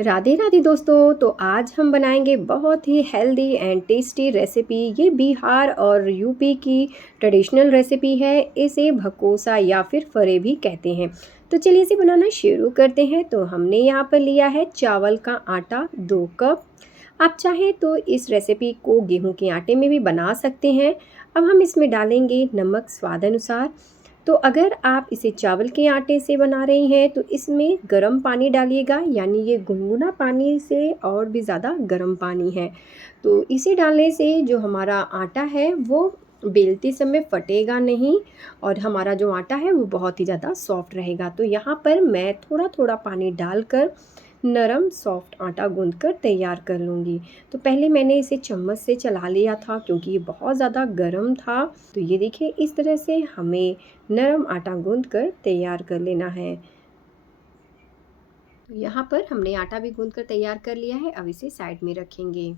राधे राधे दोस्तों। तो आज हम बनाएंगे बहुत ही हेल्दी एंड टेस्टी रेसिपी। ये बिहार और यूपी की ट्रेडिशनल रेसिपी है। इसे भकोसा या फिर फरे भी कहते हैं। तो चलिए इसे बनाना शुरू करते हैं। तो हमने यहाँ पर लिया है चावल का आटा 2 कप। आप चाहें तो इस रेसिपी को गेहूं के आटे में भी बना सकते हैं। अब हम इसमें डालेंगे नमक स्वाद अनुसार। तो अगर आप इसे चावल के आटे से बना रही हैं तो इसमें गर्म पानी डालिएगा, यानी ये गुनगुना पानी से और भी ज़्यादा गर्म पानी है। तो इसे डालने से जो हमारा आटा है वो बेलते समय फटेगा नहीं और हमारा जो आटा है वो बहुत ही ज़्यादा सॉफ्ट रहेगा। तो यहाँ पर मैं थोड़ा थोड़ा पानी डालकर नरम सॉफ्ट आटा गूंद कर तैयार कर लूँगी। तो पहले मैंने इसे चम्मच से चला लिया था क्योंकि ये बहुत ज़्यादा गर्म था। तो ये देखिए, इस तरह से हमें नरम आटा गूंद कर तैयार कर लेना है। तो यहाँ पर हमने आटा भी गूंद कर तैयार कर लिया है। अब इसे साइड में रखेंगे।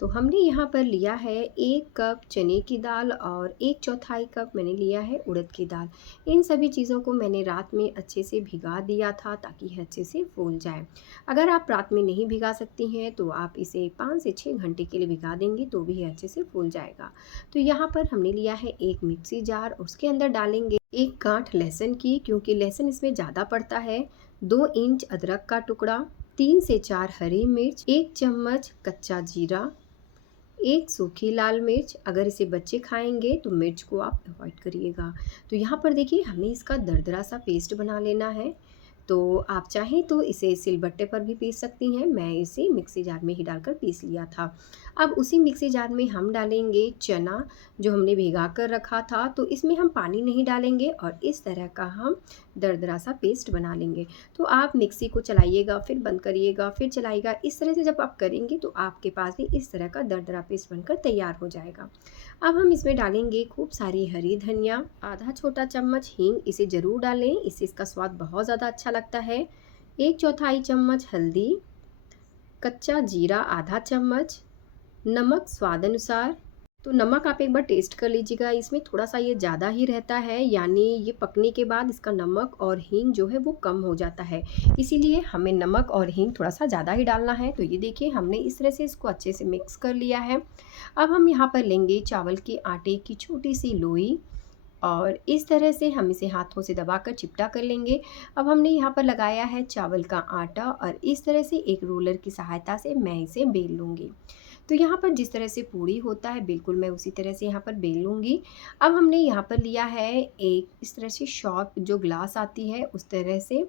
तो हमने यहाँ पर लिया है 1 कप चने की दाल और 1/4 कप मैंने लिया है उड़द की दाल। इन सभी चीज़ों को मैंने रात में अच्छे से भिगा दिया था ताकि यह अच्छे से फूल जाए। अगर आप रात में नहीं भिगा सकती हैं तो आप इसे 5 से 6 घंटे के लिए भिगा देंगी तो भी अच्छे से फूल जाएगा। तो यहाँ पर हमने लिया है एक मिक्सी जार। उसके अंदर डालेंगे 1 गांठ लहसुन की, क्योंकि लहसुन इसमें ज़्यादा पड़ता है। 2 इंच अदरक का टुकड़ा, 3 से 4 हरी मिर्च, 1 चम्मच कच्चा जीरा, 1 सूखी लाल मिर्च। अगर इसे बच्चे खाएंगे तो मिर्च को आप अवॉइड करिएगा। तो यहाँ पर देखिए, हमें इसका दरदरा सा पेस्ट बना लेना है। तो आप चाहें तो इसे सिलबट्टे पर भी पीस सकती हैं। मैं इसे मिक्सी जार में ही डालकर पीस लिया था। अब उसी मिक्सी जार में हम डालेंगे चना जो हमने भिगा कर रखा था। तो इसमें हम पानी नहीं डालेंगे और इस तरह का हम दरदरा सा पेस्ट बना लेंगे। तो आप मिक्सी को चलाइएगा, फिर बंद करिएगा, फिर चलाइएगा। इस तरह से जब आप करेंगे तो आपके पास भी इस तरह का दरदरा पेस्ट बनकर तैयार हो जाएगा। अब हम इसमें डालेंगे खूब सारी हरी धनिया, आधा छोटा चम्मच हींग, इसे ज़रूर डालें, इससे इसका स्वाद बहुत ज़्यादा अच्छा लगता है। 1/4 चम्मच हल्दी, कच्चा जीरा आधा चम्मच, नमक स्वाद अनुसार। तो नमक आप एक बार टेस्ट कर लीजिएगा, इसमें थोड़ा सा ये ज़्यादा ही रहता है, यानी ये पकने के बाद इसका नमक और हींग जो है वो कम हो जाता है। इसीलिए हमें नमक और हींग थोड़ा सा ज़्यादा ही डालना है। तो ये देखिए, हमने इस तरह से इसको अच्छे से मिक्स कर लिया है। अब हम यहाँ पर लेंगे चावल के आटे की छोटी सी लोई और इस तरह से हम इसे हाथों से दबाकर चिपटा कर लेंगे। अब हमने यहाँ पर लगाया है चावल का आटा और इस तरह से एक रोलर की सहायता से मैं इसे बेल लूँगी। तो यहाँ पर जिस तरह से पूड़ी होता है बिल्कुल मैं उसी तरह से यहाँ पर बेल लूँगी। अब हमने यहाँ पर लिया है एक इस तरह से शॉर्ट जो ग्लास आती है उस तरह से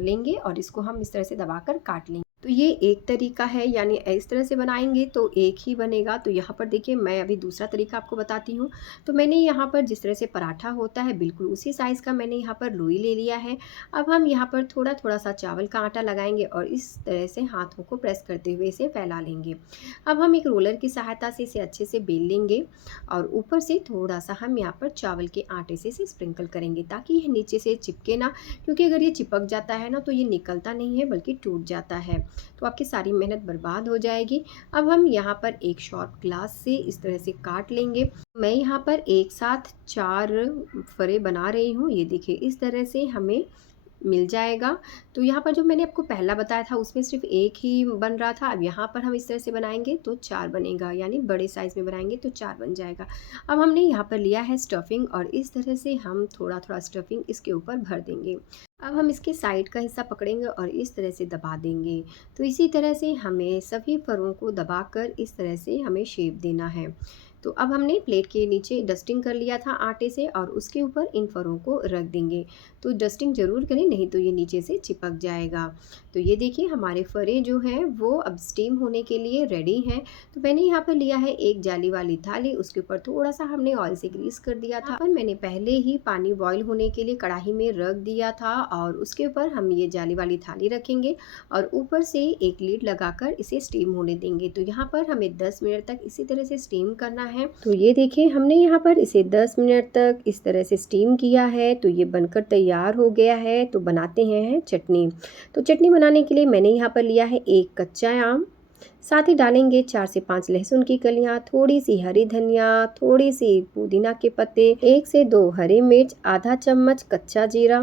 लेंगे और इसको हम इस तरह से दबाकर काट लेंगे। तो ये एक तरीका है, यानी इस तरह से बनाएंगे तो एक ही बनेगा। तो यहाँ पर देखिए, मैं अभी दूसरा तरीका आपको बताती हूँ। तो मैंने यहाँ पर जिस तरह से पराठा होता है बिल्कुल उसी साइज़ का मैंने यहाँ पर लोई ले लिया है। अब हम यहाँ पर थोड़ा थोड़ा सा चावल का आटा लगाएंगे और इस तरह से हाथों को प्रेस करते हुए इसे फैला लेंगे। अब हम एक रोलर की सहायता से इसे अच्छे से बेल लेंगे और ऊपर से थोड़ा सा हम यहाँ पर चावल के आटे से इसे स्प्रिंकल करेंगे ताकि यह नीचे से चिपके ना, क्योंकि अगर ये चिपक जाता है ना तो ये निकलता नहीं है बल्कि टूट जाता है, तो आपकी सारी मेहनत बर्बाद हो जाएगी। अब हम यहाँ पर एक शॉर्ट ग्लास से इस तरह से काट लेंगे। मैं यहाँ पर एक साथ 4 फरे बना रही हूँ। ये देखिए, इस तरह से हमें मिल जाएगा। तो यहाँ पर जो मैंने आपको पहला बताया था उसमें सिर्फ एक ही बन रहा था। अब यहाँ पर हम इस तरह से बनाएंगे तो 4 बनेगा, यानी बड़े साइज़ में बनाएंगे तो 4 बन जाएगा। अब हमने यहाँ पर लिया है स्टफिंग और इस तरह से हम थोड़ा थोड़ा स्टफिंग इसके ऊपर भर देंगे। अब हम इसके साइड का हिस्सा पकड़ेंगे और इस तरह से दबा देंगे। तो इसी तरह से हमें सभी फरों को दबाकर इस तरह से हमें शेप देना है। तो अब हमने प्लेट के नीचे डस्टिंग कर लिया था आटे से और उसके ऊपर इन फरों को रख देंगे। तो डस्टिंग ज़रूर करें, नहीं तो ये नीचे से चिपक जाएगा। तो ये देखिए, हमारे फरे जो हैं वो अब स्टीम होने के लिए रेडी हैं। तो मैंने यहाँ पर लिया है एक जाली वाली थाली, उसके ऊपर थोड़ा सा हमने ऑयल से ग्रीस कर दिया था। पर मैंने पहले ही पानी बॉईल होने के लिए कढ़ाई में रख दिया था और उसके ऊपर हम ये जाली वाली थाली रखेंगे और ऊपर से एक लीड लगाकर इसे स्टीम होने देंगे। तो यहाँ पर हमें 10 मिनट तक इसी तरह से स्टीम करना है। तो ये देखिए, हमने यहाँ पर इसे 10 मिनट तक इस तरह से स्टीम किया है। तो ये बनकर तैयार हो गया है। तो बनाते हैं चटनी। तो चटनी बनाने के लिए मैंने यहाँ पर लिया है एक कच्चा आम, साथ ही डालेंगे 4 से 5 लहसुन की कलियां, थोड़ी सी हरी धनिया, थोड़ी सी पुदीना के पत्ते, 1 से 2 हरी मिर्च, आधा चम्मच कच्चा जीरा,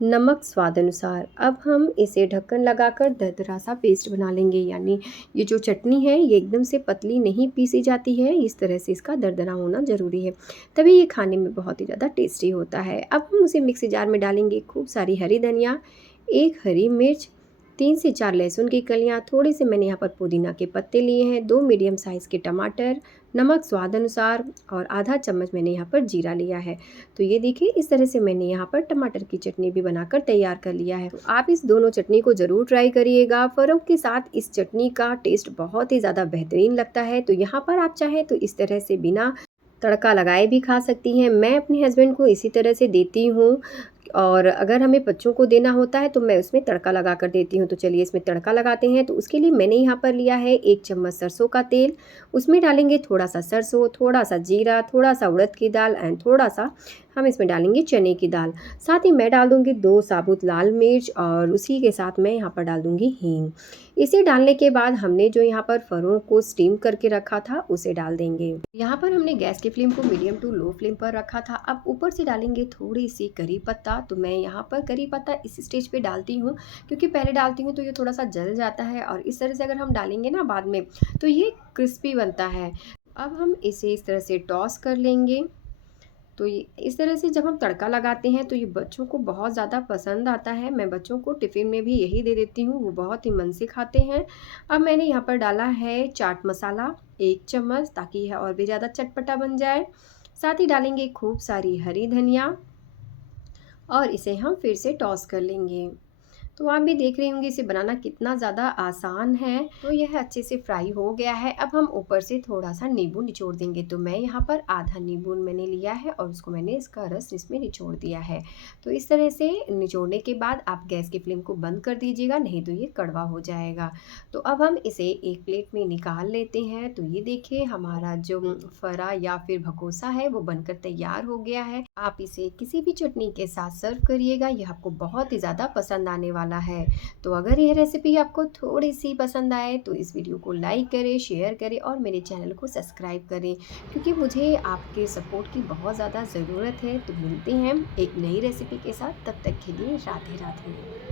नमक स्वाद अनुसार। अब हम इसे ढक्कन लगाकर दरदरा सा पेस्ट बना लेंगे, यानी ये जो चटनी है ये एकदम से पतली नहीं पीसी जाती है, इस तरह से इसका दरदरा होना ज़रूरी है, तभी ये खाने में बहुत ही ज़्यादा टेस्टी होता है। अब हम उसे मिक्सी जार में डालेंगे खूब सारी हरी धनिया, 1 हरी मिर्च, 3 से 4 लहसुन की कलियाँ, थोड़े से मैंने यहाँ पर पुदीना के पत्ते लिए हैं, 2 मीडियम साइज़ के टमाटर, नमक स्वाद अनुसार और आधा चम्मच मैंने यहाँ पर जीरा लिया है। तो ये देखिए इस तरह से मैंने यहाँ पर टमाटर की चटनी भी बनाकर तैयार कर लिया है। तो आप इस दोनों चटनी को ज़रूर ट्राई करिएगा। फ़रों के साथ इस चटनी का टेस्ट बहुत ही ज़्यादा बेहतरीन लगता है। तो यहाँ पर आप चाहें तो इस तरह से बिना तड़का लगाए भी खा सकती हैं। मैं अपने हस्बैंड को इसी तरह से देती हूँ, और अगर हमें बच्चों को देना होता है तो मैं उसमें तड़का लगा कर देती हूँ। तो चलिए इसमें तड़का लगाते हैं। तो उसके लिए मैंने यहाँ पर लिया है 1 चम्मच सरसों का तेल, उसमें डालेंगे थोड़ा सा सरसों, थोड़ा सा जीरा, थोड़ा सा उड़द की दाल एंड थोड़ा सा हम इसमें डालेंगे चने की दाल। साथ ही मैं डाल दूँगी 2 साबुत लाल मिर्च और उसी के साथ मैं यहाँ पर डाल दूँगी हींग। इसे डालने के बाद हमने जो यहाँ पर फ़रों को स्टीम करके रखा था उसे डाल देंगे। यहाँ पर हमने गैस की फ्लेम को मीडियम टू लो फ्लेम पर रखा था। अब ऊपर से डालेंगे थोड़ी सी करी पत्ता। तो मैं यहाँ पर करी पत्ता इस स्टेज पे डालती हूँ, क्योंकि पहले डालती हूँ तो ये थोड़ा सा जल जाता है, और इस तरह से अगर हम डालेंगे ना बाद में तो ये क्रिस्पी बनता है। अब हम इसे इस तरह से टॉस कर लेंगे। तो ये इस तरह से जब हम तड़का लगाते हैं तो ये बच्चों को बहुत ज़्यादा पसंद आता है। मैं बच्चों को टिफ़िन में भी यही दे देती हूँ, वो बहुत ही मन से खाते हैं। अब मैंने यहाँ पर डाला है चाट मसाला 1 चम्मच, ताकि यह और भी ज़्यादा चटपटा बन जाए। साथ ही डालेंगे खूब सारी हरी धनिया और इसे हम फिर से टॉस कर लेंगे। तो आप भी देख रहे होंगे इसे बनाना कितना ज़्यादा आसान है। तो यह अच्छे से फ्राई हो गया है। अब हम ऊपर से थोड़ा सा नींबू निचोड़ देंगे। तो मैं यहाँ पर आधा नींबू मैंने लिया है और उसको मैंने इसका रस इसमें निचोड़ दिया है। तो इस तरह से निचोड़ने के बाद आप गैस की फ्लेम को बंद कर दीजिएगा, नहीं तो ये कड़वा हो जाएगा। तो अब हम इसे एक प्लेट में निकाल लेते हैं। तो ये देखिए हमारा जो फरा या फिर भकोसा है वो बनकर तैयार हो गया है। आप इसे किसी भी चटनी के साथ सर्व करिएगा, यह आपको बहुत ही ज़्यादा पसंद आने वाला है। तो अगर यह रेसिपी आपको थोड़ी सी पसंद आए तो इस वीडियो को लाइक करें, शेयर करें और मेरे चैनल को सब्सक्राइब करें, क्योंकि मुझे आपके सपोर्ट की बहुत ज़्यादा ज़रूरत है। तो मिलते हैं एक नई रेसिपी के साथ, तब तक के लिए राधे राधे।